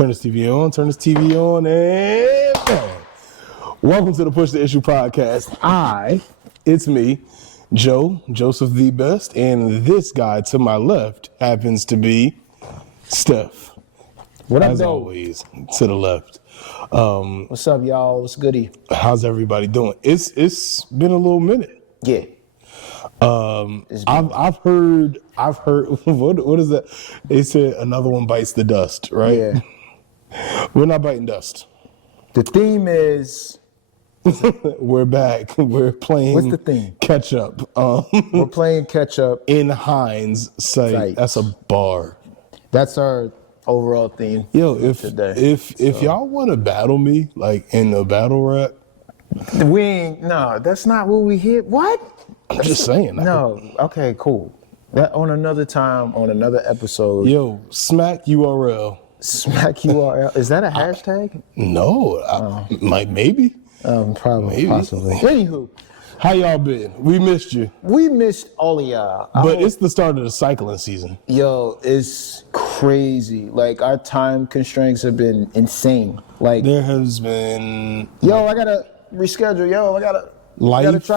Turn this TV on, and bang. Welcome to the Push the Issue podcast. It's me, Joseph the Best, and this guy to my left happens to be Steph. What up, as though? always, to the left. What's up, y'all? What's goody? How's everybody doing? It's been a little minute. Yeah. I've heard what is that? They said another one bites the dust, right? Yeah. We're not biting dust. The theme is We're back. We're playing. What's the theme? Catch up. we're playing catch up. In Heinz sight. That's a bar. That's our overall theme. Yo, if today. If y'all want to battle me, like in a battle rap, that's not what we hit. What? I'm just saying. No. Okay, cool. That on another time, on another episode. Yo, smack URL. Smack URL. Is that a hashtag? No, maybe. Probably, possibly. Anywho, how y'all been? We missed you. we missed all of y'all. But it's the start of the cycling season. Yo, it's crazy. Like, our time constraints have been insane. Like, There has been I gotta reschedule. life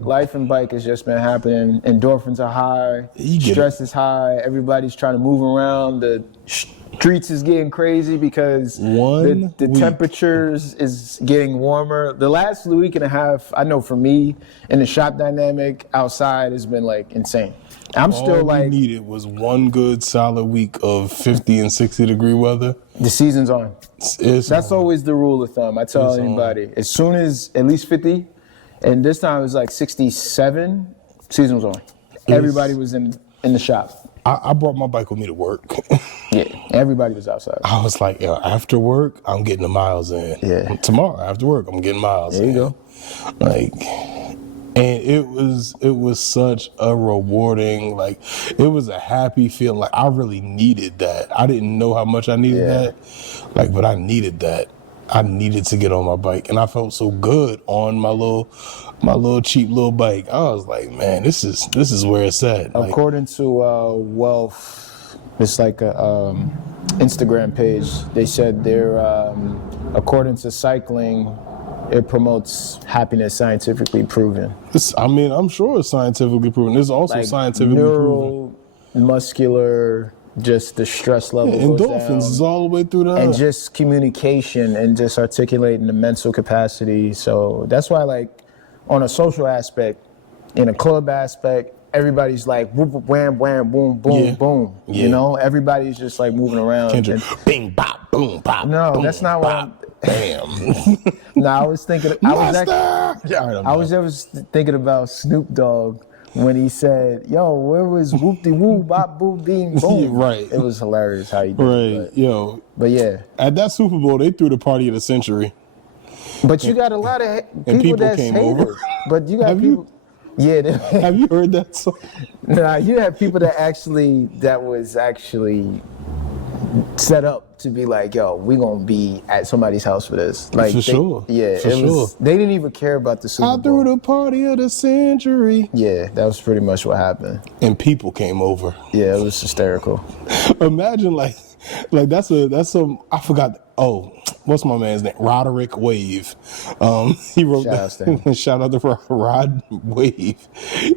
Life and bike has just been happening. Endorphins are high. You get Stress is high. Everybody's trying to move around. The streets is getting crazy because the temperatures is getting warmer. The last week and a half, I know for me, in the shop dynamic outside has been like insane. I'm still all we needed was one good solid week of 50 and 60 degree weather. The season's on. That's always the rule of thumb. I tell anybody, as soon as at least 50, and this time it was like 67, season was on. Everybody was in the shop. I brought my bike with me to work. Yeah, everybody was outside. I was like, after work, I'm getting the miles in. Yeah. Tomorrow, after work, I'm getting miles in. There you go. Like, and it was such a rewarding, like, it was a happy feeling. Like, I really needed that. I didn't know how much I needed that. Like, but I needed that. I needed to get on my bike, and I felt so good on my little cheap little bike. I was like, man, this is where it's at. Like, according to Wealth, it's like a Instagram page. They said they're according to cycling, it promotes happiness, scientifically proven. I'm sure it's scientifically proven. It's also like scientifically proven. Muscular, just the stress level goes endorphins down. is all the way through that. And just communication and just articulating the mental capacity. So that's why, like, on a social aspect, in a club aspect, everybody's like whoop, whoop, wham, wham, boom, boom, boom. Yeah. You know, everybody's just like moving around. Kendrick, bing, bop, boom, pop. No, boom, that's not what bop, bam. No, I was thinking. I was Master! just thinking about Snoop Dogg when he said, "Yo, where was whoop de woo, bop, boom, bing, boom?" Right. It was hilarious how he did it. Yo. But yeah. At that Super Bowl, they threw the party of the century. But you got a lot of people that's came haters. over. But you got Have people. Have you heard that song? Nah, you have people that was actually set up to be like, yo, we gonna be at somebody's house for this. Like, For sure. Yeah, For sure. They didn't even care about the Super Bowl. I threw the party of the century. Yeah, that was pretty much what happened. And people came over. Yeah, it was hysterical. Imagine like that's a I forgot. Oh, what's my man's name? Roderick Wave. He wrote shout out to Rod Wave.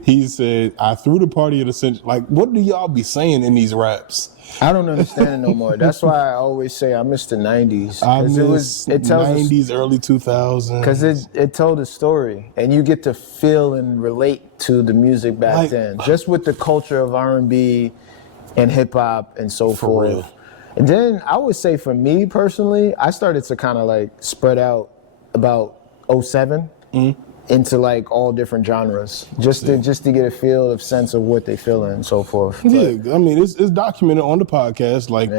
He said, I threw the party of the century. Like, what do y'all be saying in these raps? I don't understand it no more. That's why I always say I miss the 90s. I miss 90s, early 2000s. Because it told a story, and you get to feel and relate to the music back then. Just with the culture of R&B and hip-hop and so forth. Real. And then I would say for me personally, I started to kind of like spread out about 07 into like all different genres, just to get a feel of sense of what they feel and so forth. Yeah, I mean, it's documented on the podcast. Like,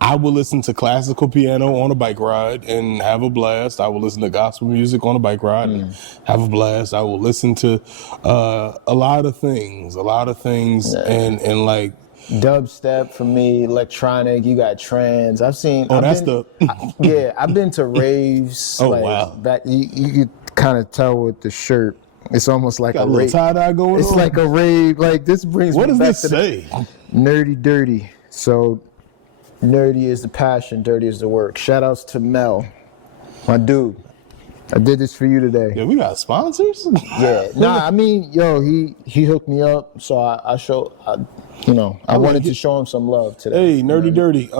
I will listen to classical piano on a bike ride and have a blast. I will listen to gospel music on a bike ride and have a blast. I will listen to a lot of things, and like, dubstep for me, electronic. You got trance. I've been to raves. Oh, like, wow! Back, you could kind of tell with the shirt. It's almost like got a little tie-dye going on. It's like a rave. Like, this brings what me does back this to say? Nerdy Dirty. So nerdy is the passion, dirty is the work. Shout outs to Mel, my dude. I did this for you today. Yeah, we got sponsors? Yeah. Nah, I mean, yo, he hooked me up, so I wanted to show him some love today. Hey, Nerdy Dirty.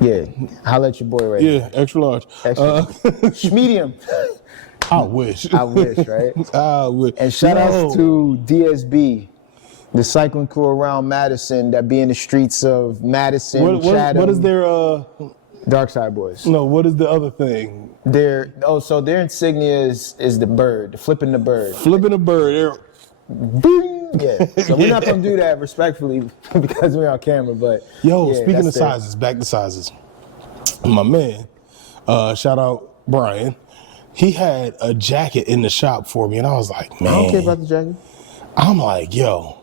Yeah, holla at your boy right Yeah, extra large. Medium. I wish. I wish, right? I wish. And shout outs to DSB, the cycling crew around Madison that be in the streets of Madison, Chatham. What is their Dark Side Boys? No, what is the other thing? Their insignia is the bird, flipping the bird. Flipping the bird. Boom. Yeah. So we're not gonna do that respectfully because we're on camera, but speaking of sizes, back to sizes. My man, shout out Brian. He had a jacket in the shop for me, and I was like, man. I don't care about the jacket. I'm like, yo,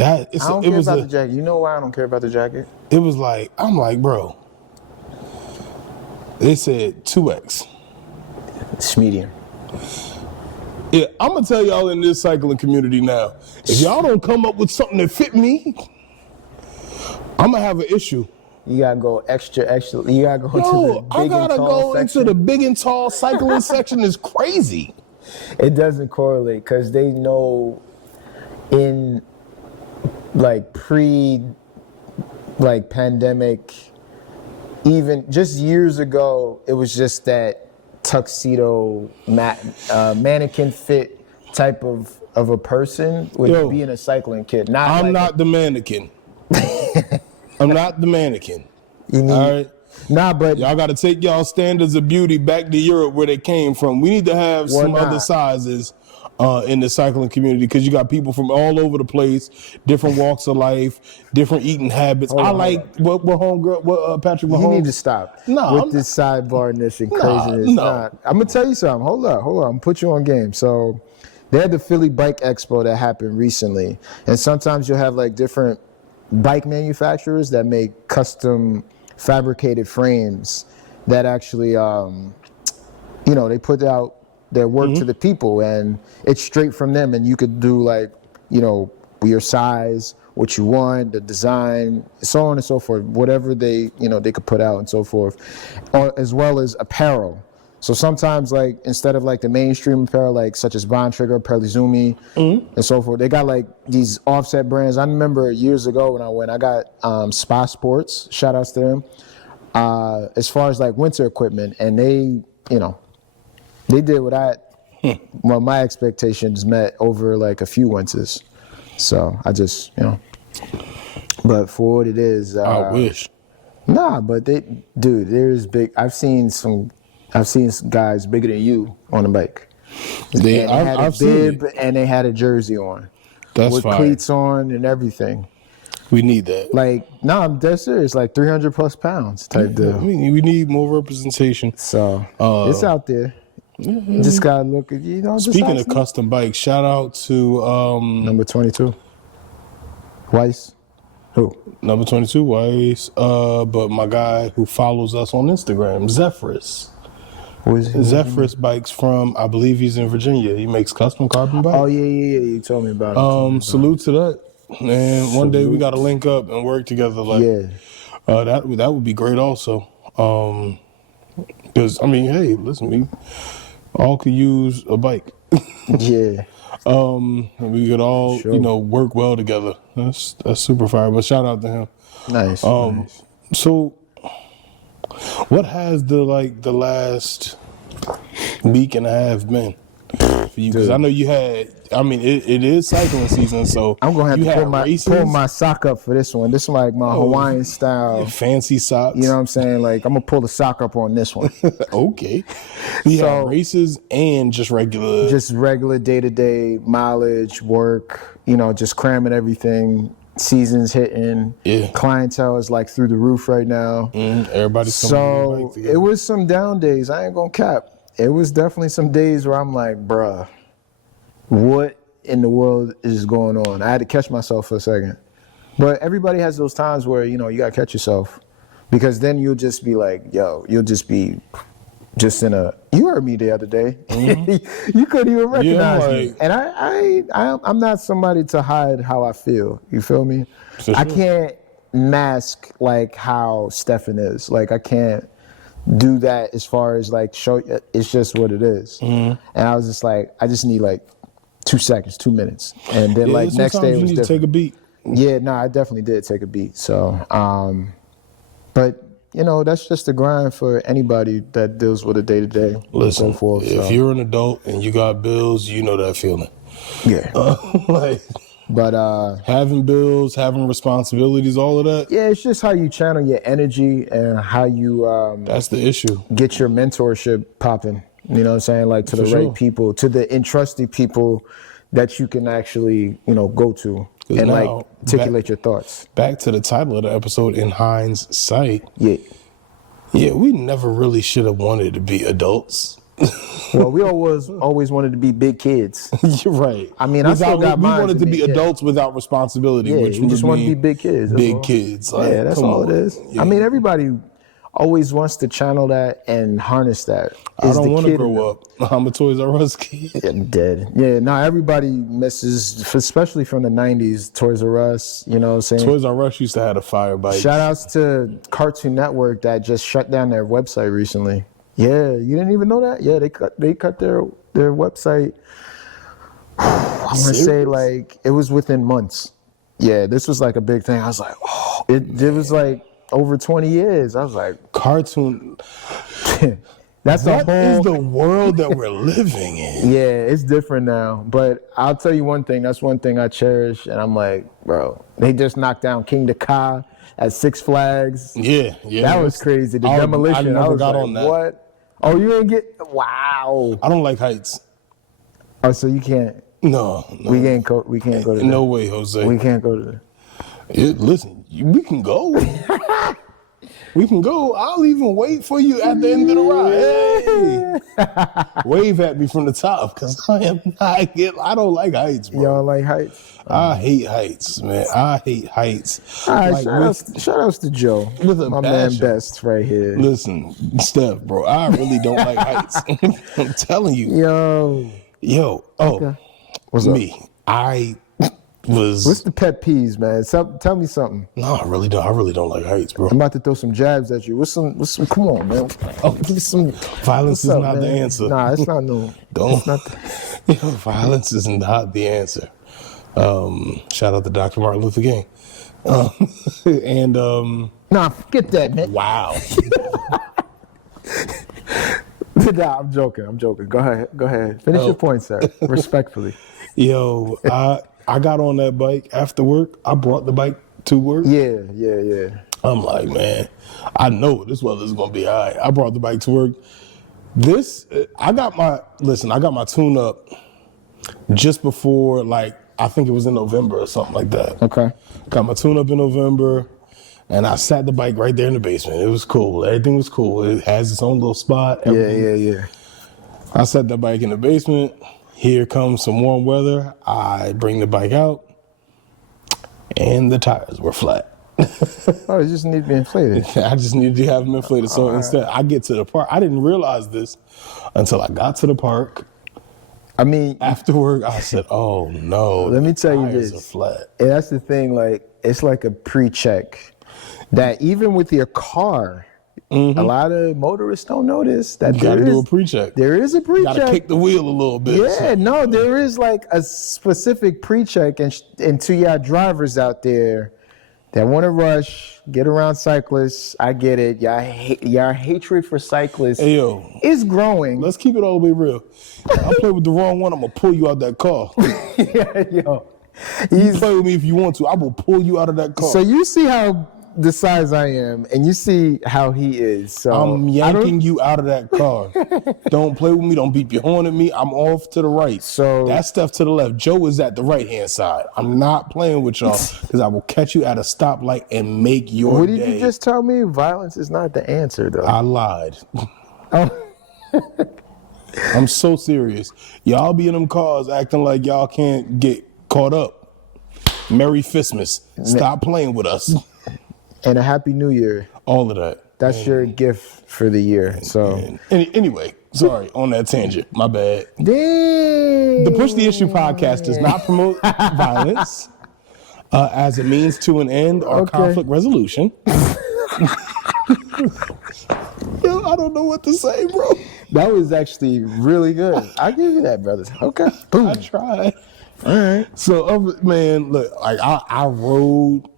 I don't care about the jacket. You know why I don't care about the jacket? It was like, I'm like, bro. They said 2X. It's medium. Yeah, I'm gonna tell y'all in this cycling community now. If y'all don't come up with something that fit me, I'm gonna have an issue. You gotta go extra. You gotta go into the big I gotta and tall go section. into the big and tall cycling section. Is crazy. It doesn't correlate because they know in pandemic, even just years ago, it was just that tuxedo mannequin fit type of a person would be in a cycling kit. I'm not the mannequin. I'm not the mannequin. All right. But y'all got to take y'all standards of beauty back to Europe where they came from. We need to have some other sizes in the cycling community because you got people from all over the place, different walks of life, different eating habits. What Patrick Mahomes. You need to stop with this sidebarness and craziness. No. I'm gonna tell you something. Hold on. I'm gonna put you on game. So they had the Philly Bike Expo that happened recently, and sometimes you'll have like different bike manufacturers that make custom fabricated frames that actually, they put out their work to the people, and it's straight from them. And you could do your size, what you want, the design, so on and so forth, whatever they could put out and so forth, as well as apparel. So sometimes, instead of the mainstream apparel, such as Bond Trigger, Perlizumi, and so forth, they got these offset brands. I remember years ago when I went, I got Spa Sports, shout outs to them, as far as winter equipment, and they did what my expectations met over a few winters. So I just, but for what it is. I wish. Nah, but there's big, I've seen guys bigger than you on a bike. They had a bib and they had a jersey on. That's with fine. Cleats on and everything. We need that. I'm dead serious. 300 plus pounds type deal. I mean, we need more representation. So it's out there. Just gotta look at Speaking of custom bikes, shout out to number 22, Weiss. Who? Number 22, Weiss. But my guy who follows us on Instagram, Zephyrus. Who is he? Zephyrus bikes from, I believe he's in Virginia. He makes custom carbon bikes. Oh yeah. You told me about it. Salute to that. And one day we got to link up and work together. That would be great also. Because hey, listen, we all could use a bike. Yeah. We could all, work well together. That's super fire. But shout out to him. Nice. So, what has the last week and a half been for you? Because I know you had. It is cycling season, so I'm gonna have to pull my sock up for this one. This is my Hawaiian style fancy socks. You know what I'm saying? I'm gonna pull the sock up on this one. Okay. You have races and just regular day-to-day mileage, work. Just cramming everything. Season's hitting. Yeah. Clientele is through the roof right now. Everybody's coming. So it was some down days. I ain't gonna cap. It was definitely some days where I'm like, bruh, what in the world is going on? I had to catch myself for a second. But everybody has those times where, you gotta catch yourself. Because then you'll just be you'll just be just you heard me the other day. You couldn't even recognize me. And I'm not somebody to hide how I feel. You feel me? I can't mask like how Stefan is. Like I can't do that as far as like show. It's just what it is. And I was just like, I just need like 2 seconds, 2 minutes, and then like next day it was you need different. to take a beat. Yeah, no, I definitely did take a beat. So, but that's just the grind for anybody that deals with a day to day. Listen, so forth, if you're an adult and you got bills, you know that feeling. Yeah. But having bills, having responsibilities, all of that. Yeah, it's just how you channel your energy and how you that's the issue. Get your mentorship popping. You know what I'm saying? Like to the right people, to the entrusted people that you can actually, go to and like articulate your thoughts. Back to the title of the episode, In Heinz Sight. Yeah. Yeah, we never really should have wanted to be adults. Well, we always wanted to be big kids. You're right. I mean, we wanted to be adults without responsibility. Yeah, which we just want to be big kids. Big kids. Like, yeah, that's all it is. Yeah. I mean, everybody always wants to channel that and harness that. I don't want to grow up. I'm a Toys R Us kid. I'm dead. Yeah, no, everybody misses, especially from the 90s, Toys R Us, you know what I'm saying? Toys R Us used to have a fire bite. Shout outs to Cartoon Network that just shut down their website recently. Yeah, you didn't even know that? Yeah, they cut their website. I'm going to say like it was within months. Yeah, this was like a big thing. I was like, it was like over 20 years. I was like, cartoon. That's what is the world that we're living in? Yeah, it's different now. But I'll tell you one thing. That's one thing I cherish. And I'm like, bro, they just knocked down King Ka at Six Flags. Yeah. That was crazy. The demolition. I never got on that. What? Oh, you didn't get? Wow. I don't like heights. Oh, so you can't? No. We can't go to that. No way, Jose. We can't go to that. Listen, we can go. We can go. I'll even wait for you at the end of the ride. Hey, wave at me from the top because I don't like heights, bro. You don't like heights? I hate heights, man. I hate heights. All right, shout outs to Joe, my man Best right here. Listen, Steph, bro, I really don't like heights. I'm telling you. Yo. Oh, okay. What's me? Up? What's the pet peeves, man? Tell me something. No, I really don't like heights, bro. I'm about to throw some jabs at you. What's some? Come on, man. Violence is not the answer. Nah, it's not no. Don't. Violence is not the answer. Shout out to Dr. Martin Luther King. Nah, forget that, man. Wow. Nah, I'm joking. Go ahead. Finish your point, sir. Respectfully. Yo, I got on that bike after work. I brought the bike to work. Yeah. I'm like, man, I know this weather's gonna be all right. I brought the bike to work. I got my tune up just before, like, I think it was in November or something like that. Okay. Got my tune up in November, and I sat the bike right there in the basement. It was cool. Everything was cool. It has its own little spot. Yeah. I sat the bike in the basement. Here comes some warm weather. I bring the bike out, and the tires were flat. Oh, it just needed to be inflated. I just needed to have them inflated. So instead, I get to the park. I didn't realize this until I got to the park. I mean, after work, I said, "Oh no!" Let me tell you this. Are flat. And that's the thing. Like, it's like a pre-check that even with your car, a lot of motorists don't notice that you gotta do a pre-check. There is a pre-check. You gotta kick the wheel a little bit. Yeah, no, there is like a specific pre-check, and to y'all drivers out there that want to rush, get around cyclists, I get it. Y'all hatred for cyclists is growing. Let's keep it all the way real. I play with the wrong one, I'm gonna pull you out that car. You play with me if you want to. I will pull you out of that car. So you see how the size I am, and you see how he is. So I'm yanking you out of that car. Don't play with me. Don't beep your horn at me. I'm off to the right. So that stuff to the left. Joe is at the right-hand side. I'm not playing with y'all because I will catch you at a stoplight and make your What day. did you just tell me? Violence is not the answer, though. I lied. I'm so serious. Y'all be in them cars acting like y'all can't get caught up. Merry Fistmas. Stop playing with us. And a Happy New Year. All of that. That's your gift for the year. So anyway, sorry, on that tangent. My bad. Dang. The Push the Issue podcast does not promote violence. As a means to an end or conflict resolution. Yo, I don't know what to say, bro. That was actually really good. I give you that, brother. Okay. Boom. I tried. All right. So, man, look, like I rode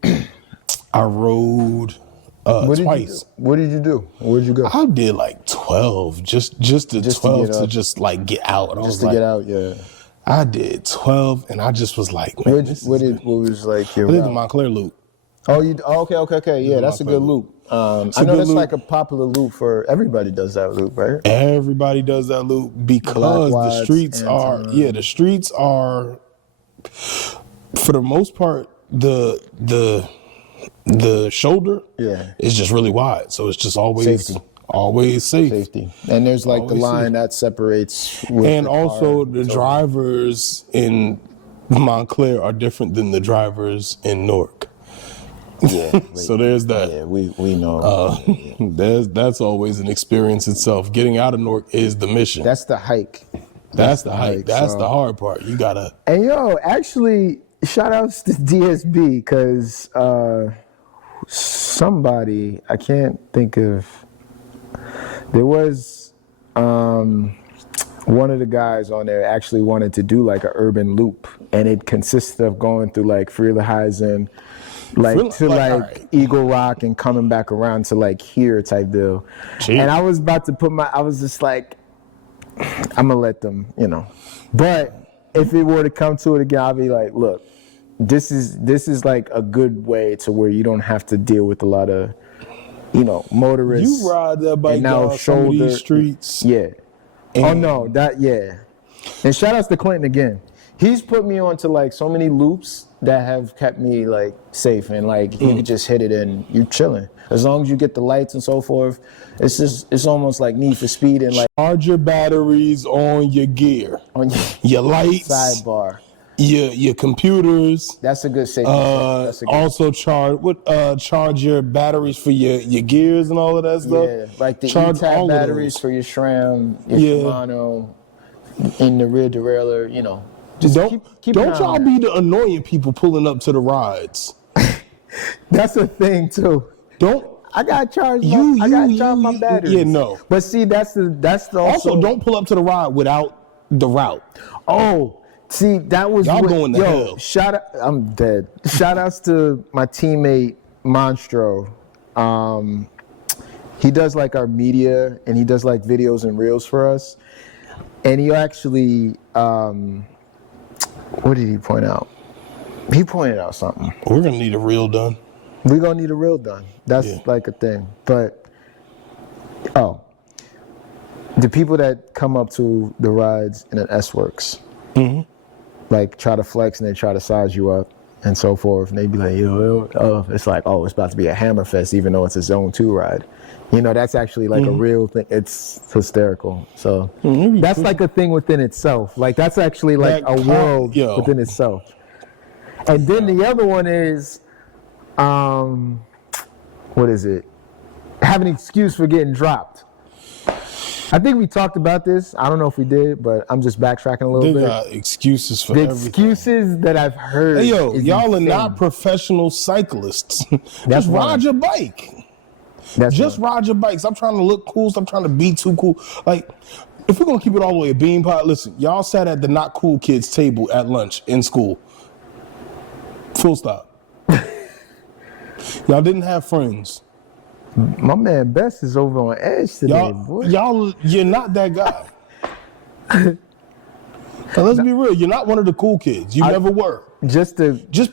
twice. What did you do? Where'd you go? I did like 12, just to 12 to just like get out. And just to get out, yeah. I did 12, and I just was like, man, what was like your I did route? the Montclair loop. Oh, okay. Yeah, that's a good loop. I know that's like a popular loop for everybody does that loop, right? Everybody does that loop because the streets are for the most part the shoulder is just really wide, so it's just always safety. And there's like the line that separates. And also the drivers in Montclair are different than the drivers in Newark. Yeah. So there's that. Yeah, we know. That's always an experience itself. Getting out of Newark is the mission. That's the hike. That's the hike. That's the hard part. You gotta. And actually, shout outs to DSB because somebody, I can't think of. There was one of the guys on there actually wanted to do like an urban loop, and it consisted of going through like Friedrichshain, like Eagle Rock and coming back around to like here type deal. Jeez. And I was about to I was just like, I'm gonna let them, But if it were to come to it again, I'll be like, look, this is like a good way to where you don't have to deal with a lot of, motorists. You ride that bike down some of these streets. Yeah. And And shout outs to Clinton again. He's put me onto like so many loops that have kept me like safe and like you can just hit it and you're chilling. As long as you get the lights and so forth, it's almost like Need for Speed and like charge your batteries on your gear, on your lights, sidebar, your computers. That's a good safety. Also charge your batteries for your gears and all of that stuff. Yeah, like the E-Tab batteries for your SRAM, your Shimano, in the rear derailleur, Just don't y'all be the annoying people pulling up to the rides. That's a thing too. I got charged my batteries. Yeah, no. But see, that's the also don't pull up to the ride without the route. Oh, see, that was y'all going to hell. I'm dead. Shout outs to my teammate Monstro. He does like our media and he does like videos and reels for us. And he actually what did he point out? He pointed out something. We're gonna need a reel done. We're gonna need a reel done. That's like a thing. But the people that come up to the rides in an S-Works, like try to flex and they try to size you up and so forth, and they be like, it's like, it's about to be a Hammerfest, even though it's a Zone 2 ride. That's actually like a real thing. It's hysterical. So that's like a thing within itself. Like that's actually like a world within itself. And then the other one is, what is it? Have an excuse for getting dropped. I think we talked about this. I don't know if we did, but I'm just backtracking a little bit. They got excuses for everything. The excuses that I've heard. Hey, y'all are not professional cyclists. Just ride your bike. Ride your bike. Stop trying to look cool. Stop trying to be too cool. Like, if we're going to keep it all the way a bean pot, listen, y'all sat at the not cool kids table at lunch in school. Full stop. Y'all didn't have friends. My man Best is over on edge today, boy. You're not that guy. Now, let's be real. You're not one of the cool kids. You never were. Just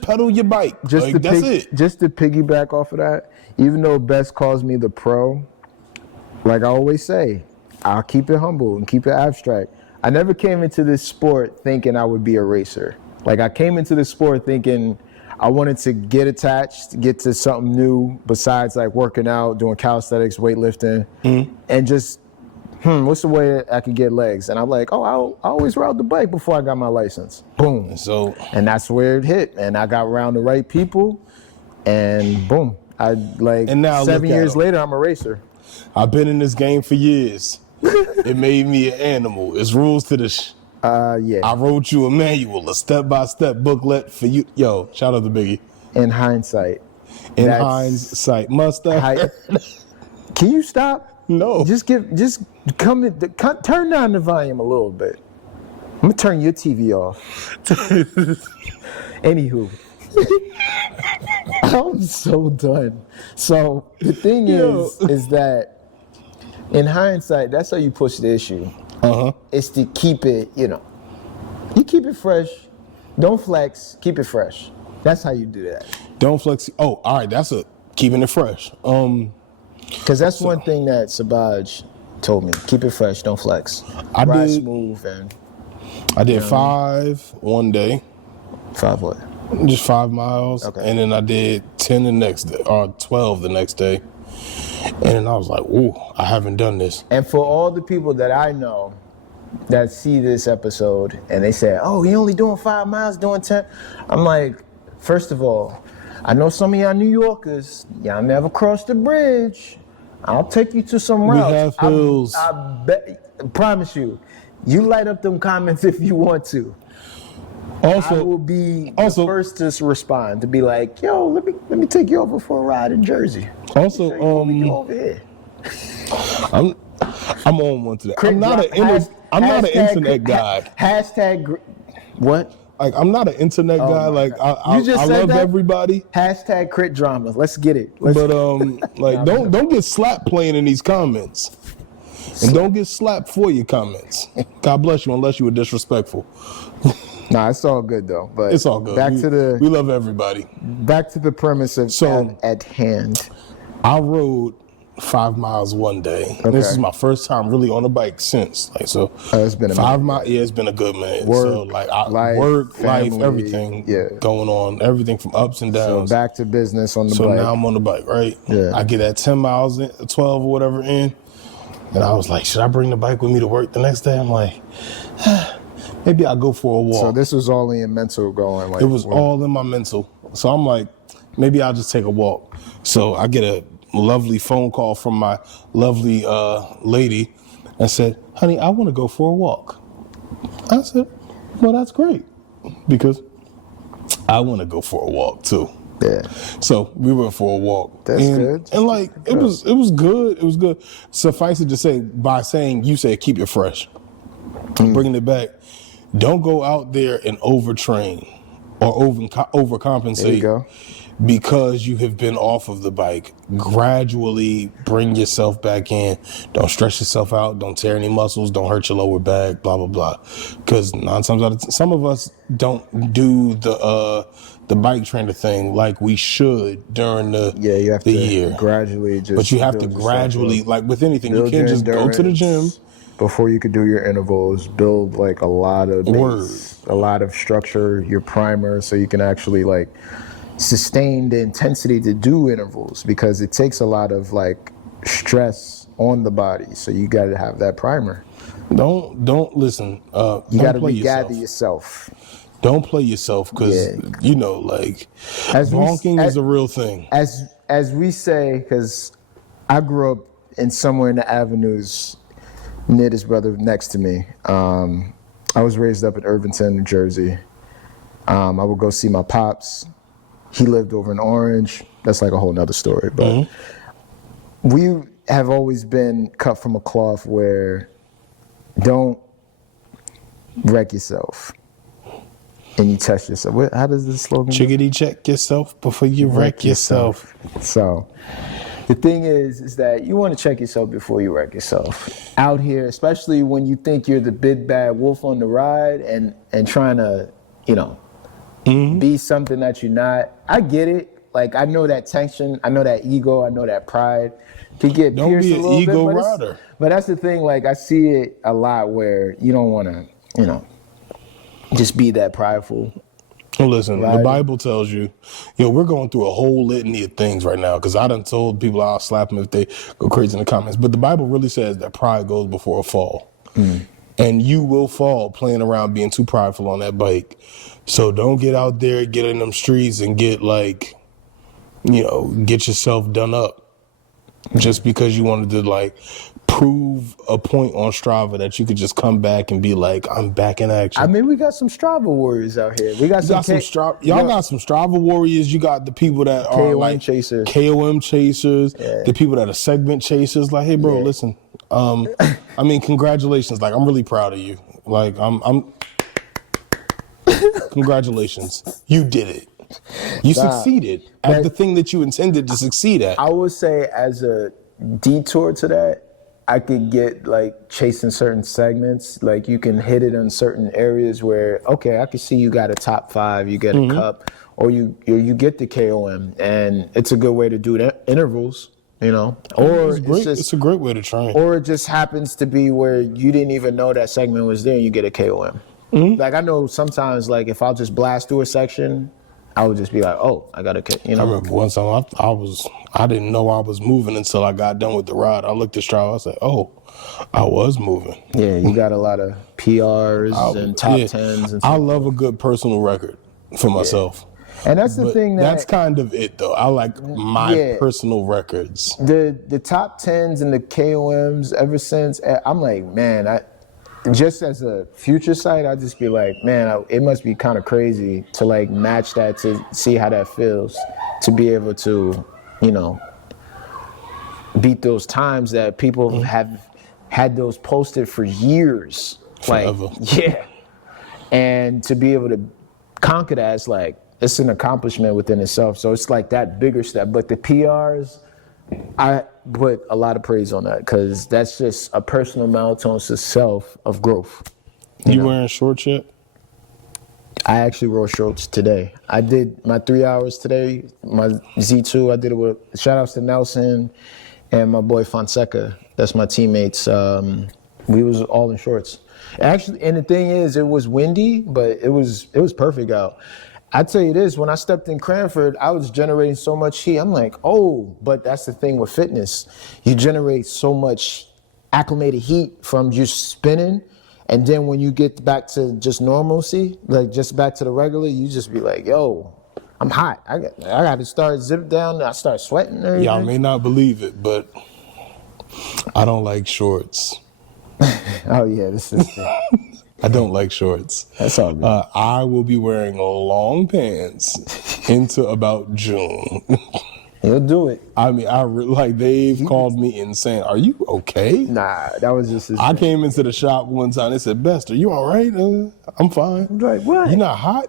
pedal your bike. That's it. Just to piggyback off of that, even though Best calls me the pro, like I always say, I'll keep it humble and keep it abstract. I never came into this sport thinking I would be a racer. Like I came into this sport thinking I wanted to get attached, get to something new besides like working out, doing calisthenics, weightlifting, and just, what's the way I could get legs? And I'm like, I always rode the bike before I got my license. Boom. And that's where it hit. And I got around the right people, and boom. And now 7 years later, I'm a racer. I've been in this game for years. It made me an animal. It's rules to the I wrote you a manual, a step-by-step booklet for you. Yo, shout out to Biggie. in hindsight. In hindsight, mustard. Can you stop? No. Turn down the volume a little bit. I'm gonna turn your TV off. Anywho, I'm so done. So the thing is that in hindsight, that's how you push the issue. It's to keep it, you keep it fresh. Don't flex. Keep it fresh. That's how you do that. Don't flex. Oh, all right. That's keeping it fresh. Because that's one thing that Sabaj told me. Keep it fresh. Don't flex. Ride smooth and. I did 5 one day. 5 what? Just 5 miles. Okay. And then I did 10 the next day, or 12 the next day. And then I was like, ooh, I haven't done this. And for all the people that I know that see this episode and they say, oh, he only doing 5 miles, doing 10. I'm like, first of all, I know some of y'all New Yorkers, y'all never crossed the bridge. I'll take you to somewhere else. We have hills. I promise you. You light up them comments if you want to. Also, I will be the first to respond, to be like, yo, let me take you over for a ride in Jersey. Also, what we do over here. I'm on one today. I'm not an internet guy. Hashtag what? Like, I'm not an internet guy. Like, I love everybody. Hashtag crit drama. Let's get it. But like, don't get slapped playing in these comments. And don't get slapped for your comments. God bless you, unless you were disrespectful. Nah, it's all good though. But it's all good. We love everybody. Back to the premise of at hand. I rode 5 miles one day. Okay. This is my first time really on a bike since. Like, so it's been a 5 miles. Yeah, it's been a good minute. Work, so like life, family, everything going on, everything from ups and downs. So back to business on the bike. So now I'm on the bike, right? Yeah. I get that 10 miles, 12 or whatever in. And I was like, should I bring the bike with me to work the next day? I'm like, maybe I'll go for a walk. So this was all in your mental going? Like, it was all in my mental. So I'm like, maybe I'll just take a walk. So I get a lovely phone call from my lovely lady and said, honey, I want to go for a walk. I said, well, that's great, because I want to go for a walk too. Yeah. So we went for a walk. That's good. And like, it was good. It was good. Suffice it to say, by saying, you said keep it fresh. Bringing it back. Don't go out there and overtrain or overcompensate. There you go. Because you have been off of the bike. Gradually bring yourself back in. Don't stress yourself out. Don't tear any muscles. Don't hurt your lower back. Blah, blah, blah. Because 9 times out of 10, some of us don't do the bike trainer thing like we should during the you have year. Gradually just. But you have to gradually, like with anything, you can't just go to the gym. Before you could do your intervals, build like a lot of base, a lot of structure, your primer, so you can actually like sustain the intensity to do intervals, because it takes a lot of like stress on the body. So you got to have that primer. Don't listen. You got to regather yourself. Don't play yourself, because like bonking is a real thing. As we say, because I grew up in somewhere in the avenues near this brother next to me. I was raised up in Irvington, New Jersey. I would go see my pops. He lived over in Orange. That's like a whole nother story. But we have always been cut from a cloth where don't wreck yourself and you test yourself. How does this slogan go? Chickadee check yourself before you wreck yourself. So the thing is that you want to check yourself before you wreck yourself. Out here, especially when you think you're the big bad wolf on the ride and trying to, be something that you're not. I get it. Like, I know that tension. I know that ego. I know that pride can get pierced a little bit. Don't be an ego rider. But that's the thing. Like, I see it a lot where you don't want to, just be that prideful. Well, listen, the Bible tells you, we're going through a whole litany of things right now, because I done told people I'll slap them if they go crazy in the comments. But the Bible really says that pride goes before a fall. And you will fall playing around being too prideful on that bike. So don't get out there, get in them streets and get like, get yourself done up just because you wanted to like prove a point on Strava that you could just come back and be like, I'm back in action. I mean, we got some Strava warriors out here. We got some Strava. Y'all got some Strava warriors. You got the people that are KOM like chasers. KOM chasers. Yeah. The people that are segment chasers. Like, hey, bro, listen. I mean, congratulations. Like, I'm really proud of you. Like, I'm congratulations. You did it. You succeeded at the thing that you intended to succeed at. I would say as a detour to that, I could get like chasing certain segments. Like you can hit it in certain areas where, okay, I can see you got a top 5, you get a cup, or you get the KOM, and it's a good way to do that intervals, you know. Or it's a great way to train. Or it just happens to be where you didn't even know that segment was there, and you get a KOM. Like I know sometimes, like if I'll just blast through a section, I would just be like, oh, I got to, you know. I remember one time I didn't know I was moving until I got done with the ride. I looked at Strava, I was like, oh, I was moving. Yeah, you got a lot of PRs and top 10s. And I love a good personal record for myself. And that's the thing that's kind of it, though. I like my personal records. The top 10s and the KOMs, ever since, I'm like, man, just as a future site, I'd just be like, man, it must be kind of crazy to like match that, to see how that feels, to be able to, you know, beat those times that people have had those posted for years. Forever. Like, yeah. And to be able to conquer that, it's like, it's an accomplishment within itself. So it's like that bigger step. But the PRs, I put a lot of praise on that because that's just a personal milestone to self of growth. You wearing shorts yet? I actually wore shorts today. I did my 3 hours today, my Z2. I did it with shout outs to Nelson and my boy Fonseca. That's my teammates. We was all in shorts. Actually, and the thing is, it was windy, but it was perfect out. I tell you this, when I stepped in Cranford, I was generating so much heat. I'm like, oh, but that's the thing with fitness. You generate so much acclimated heat from just spinning. And then when you get back to just normalcy, like just back to the regular, you just be like, yo, I'm hot. I got to start zip down. I start sweating and everything. Y'all may not believe it, but I don't like shorts. Oh, yeah, this is I don't like shorts. That's all good. I will be wearing long pants into about June. He'll do it. I mean, they've called me insane. Are you okay? Nah, that was just his I thing. came into the shop one time. They said, Best, are you all right? I'm fine. I'm like, what? You not hot?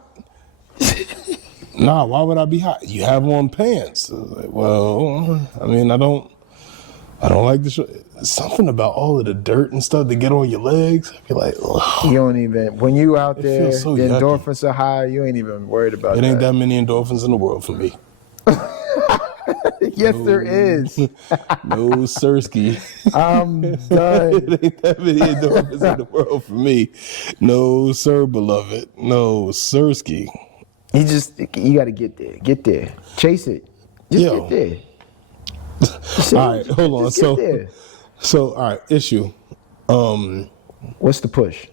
Nah, why would I be hot? You have on pants. I was like, well, I mean, I don't like the shirt. Something about all of the dirt and stuff that get on your legs. I feel like, ugh. You don't even, when you out there, so the yucky. endorphins are high, you ain't even worried about It ain't that many endorphins in the world for me. Yes, there is. No, Sirski. I'm done. It ain't that many endorphins in the world for me. No, sir, beloved. No, Sirski. You got to get there. Get there. Chase it. Just get there. All right, hold on. So, all right, issue. What's the push?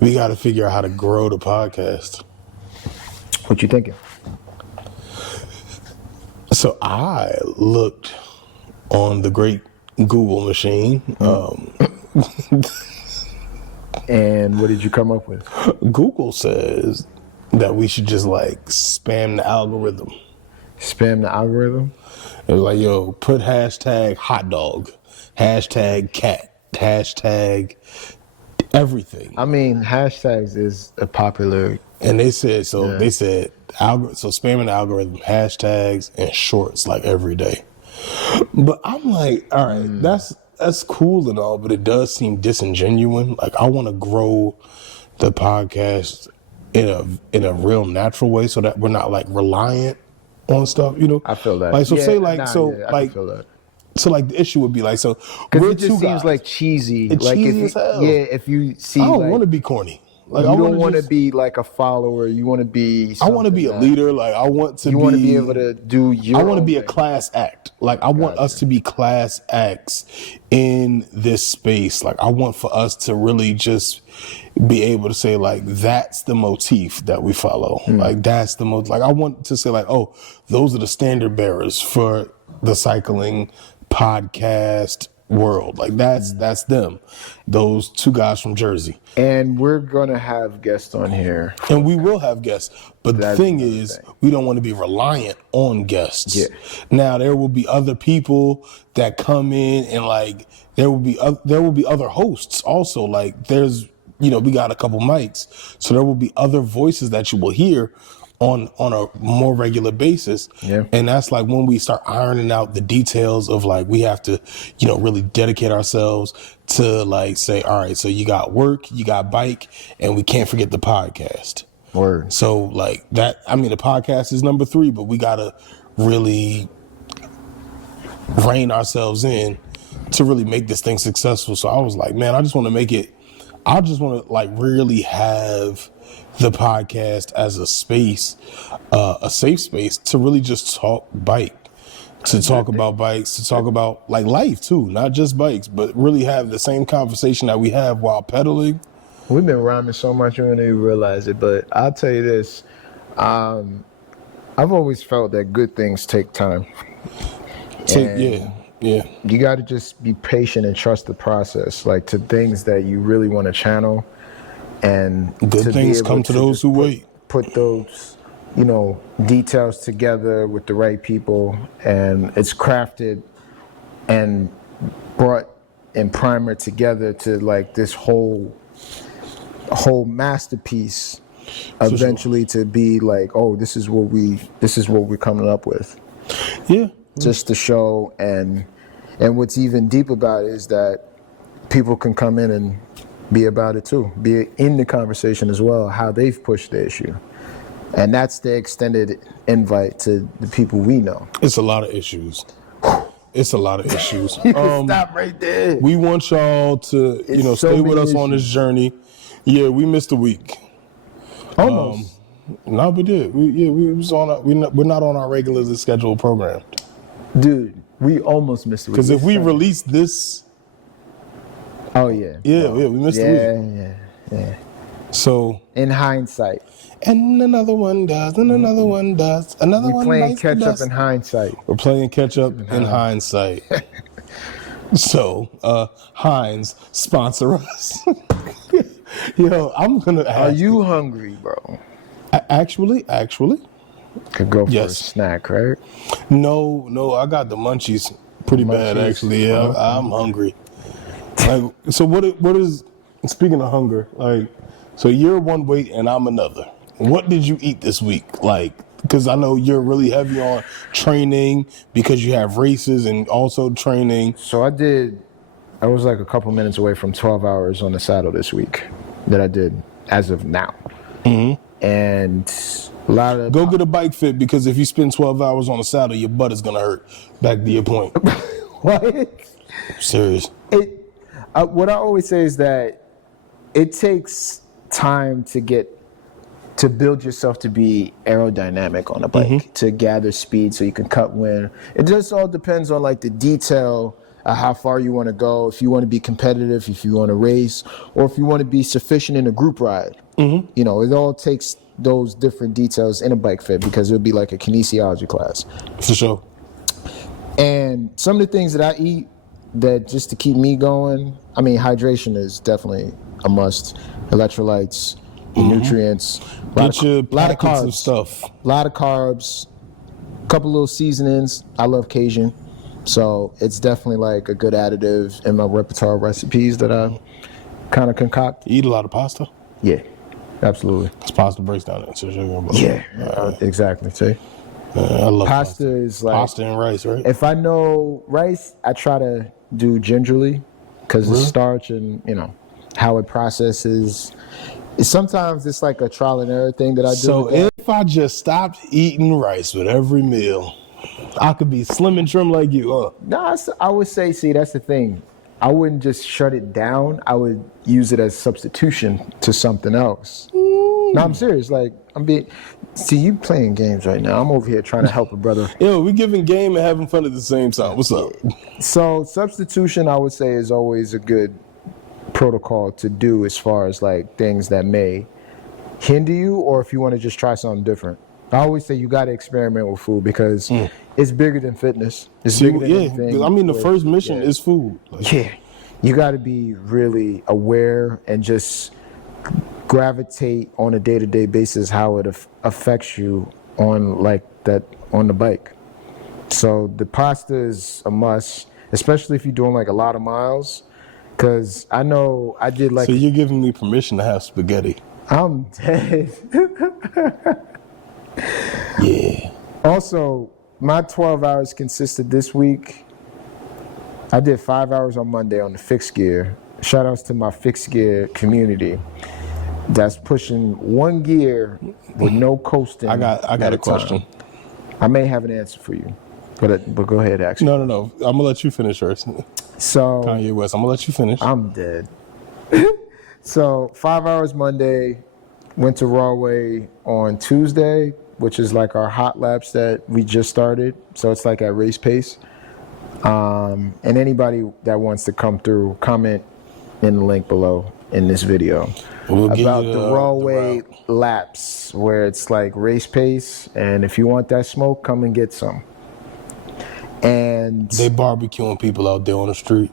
We got to figure out how to grow the podcast. What you thinking? So I looked on the great Google machine. And what did you come up with? Google says that we should just like spam the algorithm. Spam the algorithm? It was like, yo, put hashtag hot dog, hashtag cat, hashtag everything. I mean, hashtags is a popular. And they said, so spamming the algorithm, hashtags and shorts like every day. But I'm like, all right, that's cool and all, but it does seem disingenuous. Like I want to grow the podcast in a real natural way so that we're not like reliant on stuff, you know. I feel that. Like so, yeah, say like I feel that. So like the issue would be like so because it just seems like cheesy. It's like cheesy as hell. Yeah, if you see, I don't want to be corny. Like you I don't want to be like a follower. You want to be. I want to be a leader. Like I want to. You want to be able to do your. I want to be thing. a class act. Like I want us to be class acts in this space. Like I want for us to really just be able to say like that's the motif that we follow. Like that's the most. Like I want to say like, oh, those are the standard bearers for the cycling podcast world. Like that's them, those two guys from Jersey. And we're gonna have guests on here, and we will have guests. But the thing is, we don't want to be reliant on guests. Yeah. Now there will be other people that come in, and like there will be other hosts also. Like there's we got a couple mics, so there will be other voices that you will hear on a more regular basis. Yeah. And that's like when we start ironing out the details of like we have to, really dedicate ourselves to like say, all right, so you got work, you got bike, and we can't forget the podcast. Word. So like that, I mean, the podcast is number 3, but we gotta really rein ourselves in to really make this thing successful. So I was like, man, I just want to like really have the podcast as a space, a safe space to really just talk bike, to talk about bikes, to talk about like life too, not just bikes, but really have the same conversation that we have while pedaling. We've been rhyming so much you don't even realize it, but I'll tell you this. I've always felt that good things take time. Yeah. You got to just be patient and trust the process, like to things that you really want to channel. And good things come to those who wait. Put those, details together with the right people, and it's crafted and brought in primer together to like this whole masterpiece. Eventually, to be like, oh, this is what we're coming up with. Yeah. Just to show, and what's even deep about it is that people can come in and be about it too, be in the conversation as well, how they've pushed the issue. And that's the extended invite to the people we know. It's a lot of issues. You can stop right there. We want y'all to, stay with us on this journey. Yeah, we missed a week. Almost. No, we did. We're not on our regularly scheduled program. Dude, we almost missed a week. Because if we release this... Oh, yeah. Yeah, we missed a week. Yeah. So... In hindsight. And another one does, and another one does. Another one We're playing bites catch the up dust. in hindsight. We're playing catch up in hindsight. So, Heinz, sponsor us. I'm going to ask. Are you hungry, bro? Actually. Could go for Yes. a snack, right? No, I got the munchies pretty bad, actually. Yeah, I'm hungry. Like, so what is, speaking of hunger, like, so you're one weight and I'm another. What did you eat this week? Like, because I know you're really heavy on training because you have races and also training. So I was like a couple minutes away from 12 hours on the saddle this week that I did as of now. Mm-hmm. And a lot of... Go get a bike fit, because if you spend 12 hours on the saddle, your butt is going to hurt. Back to your point. What? Serious. What I always say is that it takes time to build yourself to be aerodynamic on a bike, to gather speed so you can cut wind. It just all depends on like the detail of how far you want to go, if you want to be competitive, if you want to race, or if you want to be sufficient in a group ride. It all takes those different details in a bike fit, because it would be like a kinesiology class. For sure. And some of the things that I eat that just to keep me going, I mean, hydration is definitely a must. Electrolytes, nutrients, a lot of carbs, stuff. A lot of carbs, a couple little seasonings. I love Cajun, so it's definitely like a good additive in my repertoire of recipes that I kind of concoct. You eat a lot of pasta? Yeah, absolutely. Because pasta breaks down into sugar. Exactly. See, I love pasta is like pasta and rice, right? If I know rice, I try to do gingerly, because the starch and how it processes. Sometimes it's like a trial and error thing that I do. So if I just stopped eating rice with every meal, I could be slim and trim like you, huh? No, I would say, see, that's the thing. I wouldn't just shut it down. I would use it as substitution to something else. No, I'm serious. Like, see, you playing games right now. I'm over here trying to help a brother. Yo, we giving game and having fun at the same time. What's up? So substitution, I would say, is always a good protocol to do as far as like things that may hinder you, or if you want to just try something different. I always say you got to experiment with food because it's bigger than fitness. It's See, bigger than anything. I mean, the first mission is food. Like, yeah, you got to be really aware and just gravitate on a day-to-day basis how it affects you on on the bike. So the pasta is a must, especially if you're doing like a lot of miles. Because I know I did like. So you're giving me permission to have spaghetti? I'm dead. Yeah. Also, my 12 hours consisted this week. I did 5 hours on Monday on the fixed gear. Shout outs to my fixed gear community that's pushing one gear with no coasting. I got a question. I may have an answer for you, but go ahead, actually. No. I'm gonna let you finish first. So Kanye West, I'm gonna let you finish. I'm dead. So 5 hours Monday, went to Rawway on Tuesday, which is like our hot laps that we just started. So it's like at race pace. And anybody that wants to come through, comment in the link below in this video about the Rawway laps where it's like race pace. And if you want that smoke, come and get some. And they barbecuing people out there on the street.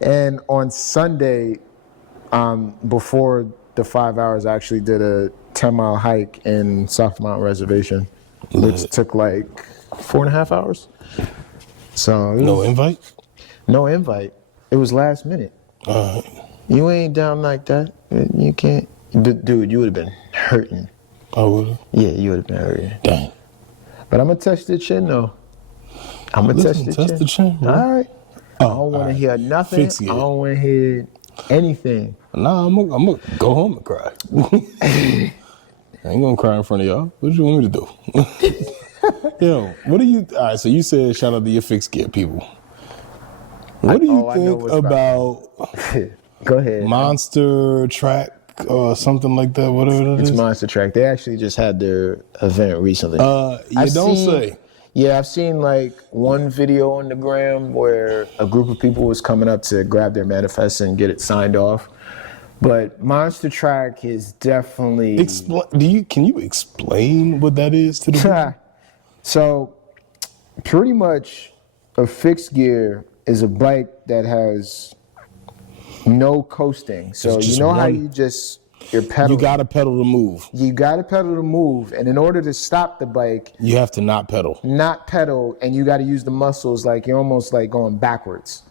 And on Sunday, before the 5 hours, I actually did a 10-mile hike in South Mountain Reservation, which took like 4.5 hours. So no invite? No invite. It was last minute. You ain't down like that. You can't. Dude, you would have been hurting. I would have? Yeah, you would have been hurting. Dang. But I'm going to touch the chin, though. I'm going to touch the chin. Bro. All right. I don't want to hear nothing. I don't want to hear anything. Nah, I'm gonna go home and cry. I ain't gonna cry in front of y'all. What do you want me to do? Yo, what do you? All right, so you said shout out to your fixed gear people. What do you think about? Go ahead. Monster Track or something like that? Whatever it is. It's Monster Track. They actually just had their event recently. Say. Yeah, I've seen like one video on the gram where a group of people was coming up to grab their manifest and get it signed off. But Monster Track is definitely. Can you explain what that is to the people? So, pretty much, a fixed gear is a bike that has no coasting. So you know how you're pedaling. You gotta pedal to move. You gotta pedal to move, and in order to stop the bike, you have to not pedal. And you gotta use the muscles like you're almost like going backwards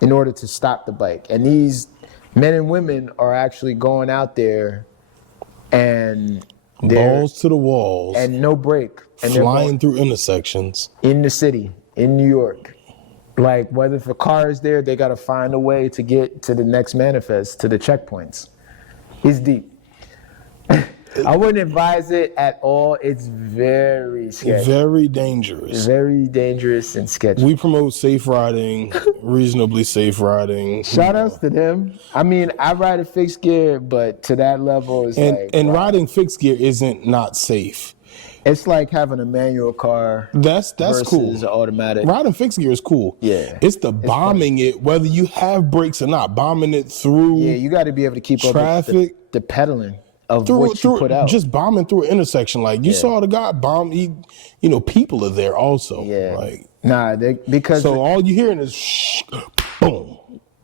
in order to stop the bike. And these men and women are actually going out there and balls to the walls and no brake, and flying through intersections in the city, in New York. Like whether if a car is there, they gotta find a way to get to the next manifest, to the checkpoints. It's deep. I wouldn't advise it at all. It's very sketchy. Very dangerous. Very dangerous and sketchy. We promote safe riding, reasonably safe riding. Shout outs to them. I mean, I ride a fixed gear, but to that level is wow. Riding fixed gear isn't not safe. It's like having a manual car. That's cool. Versus automatic. Riding fixed gear is cool. Yeah. It's bombing it, whether you have brakes or not, bombing it through. Yeah, you got to be able to keep traffic, up with the pedaling of what you put out. Just bombing through an intersection. Like you saw the guy bomb. People are there also. Yeah. Like because all you hearing is boom.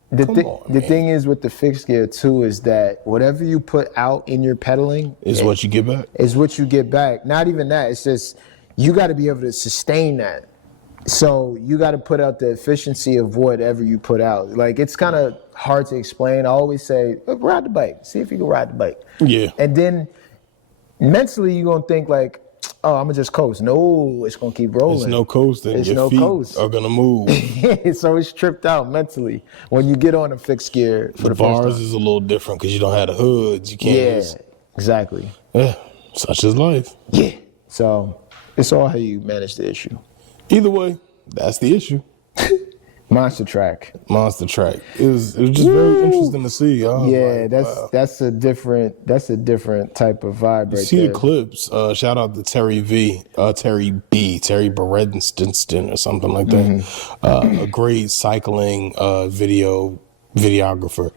The thing is with the fixed gear too is that whatever you put out in your pedaling is what you get back. Is what you get back. Not even that. It's just you got to be able to sustain that. So you got to put out the efficiency of whatever you put out. Like it's kind of hard to explain. I always say, look, ride the bike. See if you can ride the bike. Yeah. And then mentally you're gonna think like, oh, I'm gonna just coast. No, it's gonna keep rolling. There's no coasting. Your feet are gonna move. So it's tripped out mentally when you get on a fixed gear for the first time. Bars is a little different because you don't have the hoods. You can't. Yeah, exactly. Yeah, such is life. Yeah. So it's all how you manage the issue. Either way, that's the issue. Monster Track. It was just very interesting to see. That's a different type of vibe right see there. The clips. Shout out to Terry Berenston or something like that. A great cycling videographer.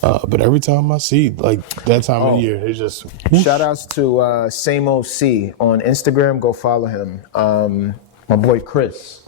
But every time I see like that time of year, it's just shout outs to Same OC on Instagram. Go follow him. My boy Chris.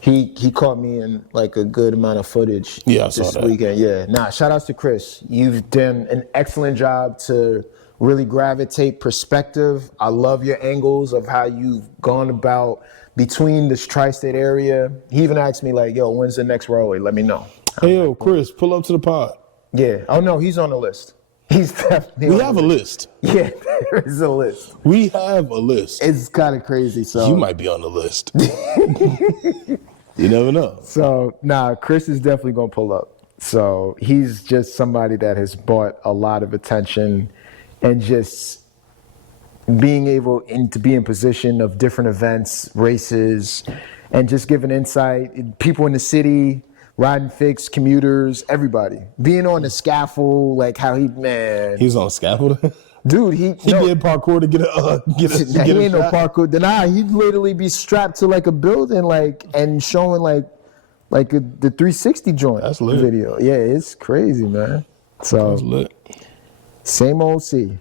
He caught me in like a good amount of footage this weekend. Yeah. Nah, shout outs to Chris. You've done an excellent job to really gravitate perspective. I love your angles of how you've gone about between this tri-state area. He even asked me like, yo, when's the next railway? Let me know. Hey, yo, Chris, pull up to the pod. Yeah. Oh, no, he's on the list. He's definitely We have a list. Yeah, there is a list. We have a list. It's kind of crazy. So you might be on the list. You never know. So, Chris is definitely going to pull up. So he's just somebody that has brought a lot of attention and just being able to be in position of different events, races, and just giving insight. People in the city, riding fix, commuters, everybody. Being on the scaffold, like how He's on scaffold? Dude, he did parkour to get he ain't no parkour. He'd literally be strapped to like a building, like, and showing the 360 joint. That's lit. Video. Yeah, it's crazy, man. So that's lit. Same OC.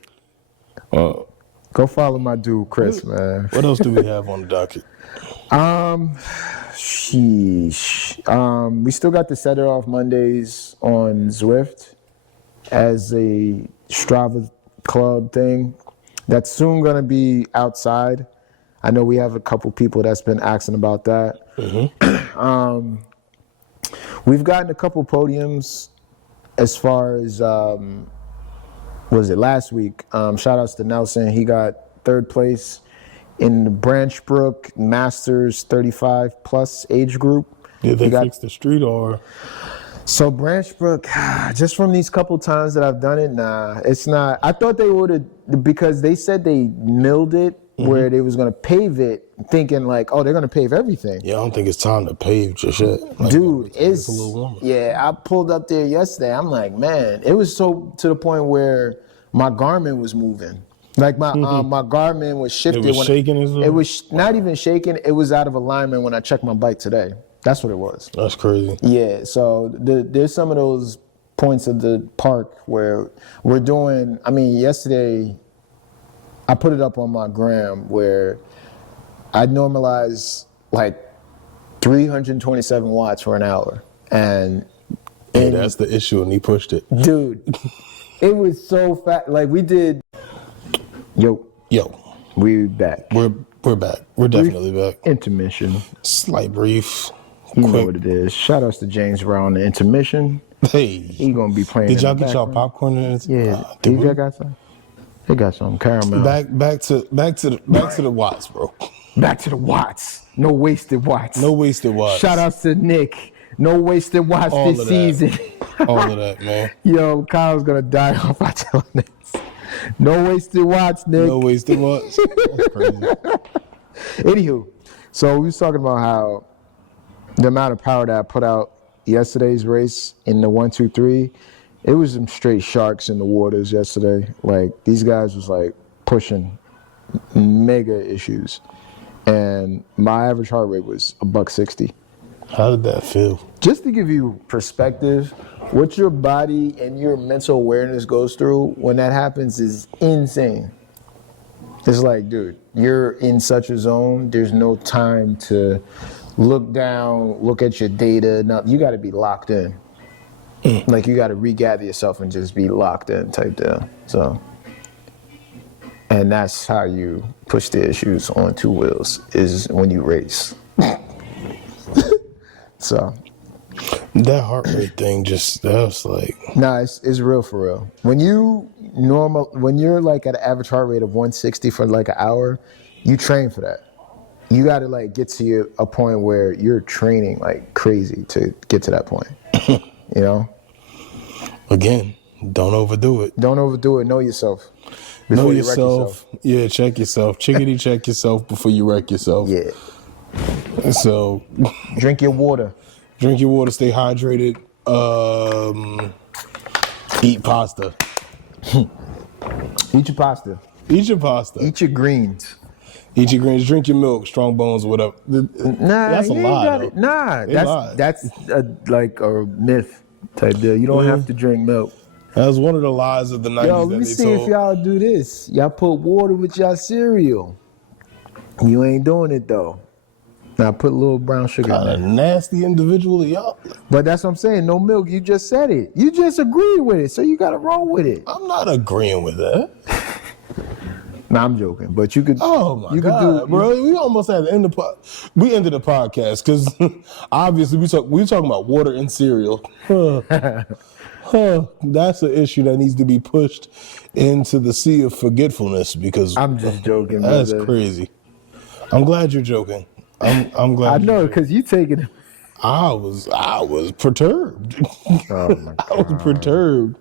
Go follow my dude Chris, man. What else do we have on the docket? We still got the Set It Off Mondays on Zwift as a Strava club thing. That's soon going to be outside. I know we have a couple people that's been asking about that. Mm-hmm. We've gotten a couple podiums as far as, was it last week? Shout outs to Nelson. He got third place in the Branchbrook Masters 35 plus age group. Did they fix the street or? So Branchbrook, just from these couple times that I've done it, it's not. I thought they would have, because they said they milled it where they was going to pave it, thinking like, oh, they're going to pave everything. Yeah, I don't think it's time to pave just yet. Like, dude, it's a little warmer. Yeah, I pulled up there yesterday. I'm like, man, it was so to the point where my Garmin was moving. Like my Garmin was shifted. It was shaking as well? It was not even shaking. It was out of alignment when I checked my bike today. That's what it was. That's crazy. Yeah, so there's some of those points of the park where we're doing, yesterday I put it up on my gram where I normalize like 327 watts for an hour. And that's the issue, and he pushed it. Dude, it was so fast. Like we did. Yo, we back. We're back. We're definitely back. Intermission. Slight brief. You know what it is. Shout outs to James Brown, the intermission. Hey, he gonna be playing. Did y'all get y'all popcorn in it? Yeah. DJ got some. They got some caramel. Back to the watts, bro. Back to the watts. No wasted watts. No wasted watts. Shout outs to Nick. No wasted watts all this season. All of that, man. Yo, Kyle's gonna die off by telling this. No wasted watts, Nick. No wasted watts. That's crazy. Anywho, so we was talking about how the amount of power that I put out yesterday's race in the 1, 2, 3, it was some straight sharks in the waters yesterday. Like these guys was like pushing mega issues, and my average heart rate was $160. How did that feel? Just to give you perspective, what your body and your mental awareness goes through when that happens is insane. It's like, dude, you're in such a zone. There's no time to look down, look at your data. No, you got to be locked in. Like you got to regather yourself and just be locked in type deal. So, and that's how you push the issues on two wheels, is when you race. So that heart rate thing that's like, nah, it's real for real. When you're like at an average heart rate of 160 for like an hour, you train for that. You got to like get to a point where you're training like crazy to get to that point. You know? Again, don't overdo it. Don't overdo it. Know yourself. Know yourself. Yeah, check yourself. Chickadee check yourself before you wreck yourself. Yeah. So drink your water. Drink your water, stay hydrated. Eat pasta. Eat your pasta. Eat your pasta. Eat your greens. Eat your greens. Drink your milk. Strong bones. Whatever. Nah, that's a lie. Nah, that's like a myth type deal. You don't have to drink milk. That was one of the lies of the 90s Yo, that let me they see told. if y'all do this. Y'all put water with y'all cereal. You ain't doing it though. Now put a little brown sugar in Kind of there. nasty individual, y'all. But that's what I'm saying. No milk. You just said it. You just agreed with it, so you got to roll with it. I'm not agreeing with that. Nah, I'm joking. But you could. Oh my you god, could do, bro! We almost had to end we ended the podcast because obviously we talking about water and cereal. That's an issue that needs to be pushed into the sea of forgetfulness because I'm just joking, that's brother. crazy. I'm glad you're joking. I'm glad. I know because you taking. I was perturbed. Oh my I was god. perturbed.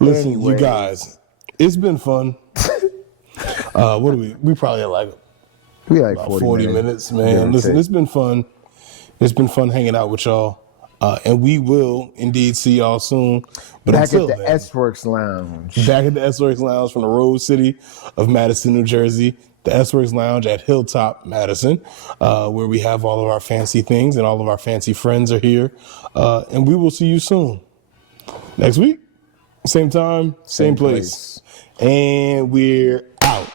Listen, you Anyways. guys, it's been fun. What do we probably had like We like about 40 minutes, give man. and Listen, take. it's been fun. It's been fun hanging out with y'all. And we will indeed see y'all soon. But Back until at the then, S-Works Lounge. back at the S-Works Lounge from the Rose City of Madison, New Jersey. The S-Works Lounge at Hilltop, Madison, where we have all of our fancy things and all of our fancy friends are here. And we will see you soon. Next week, same time, same place. And we're out.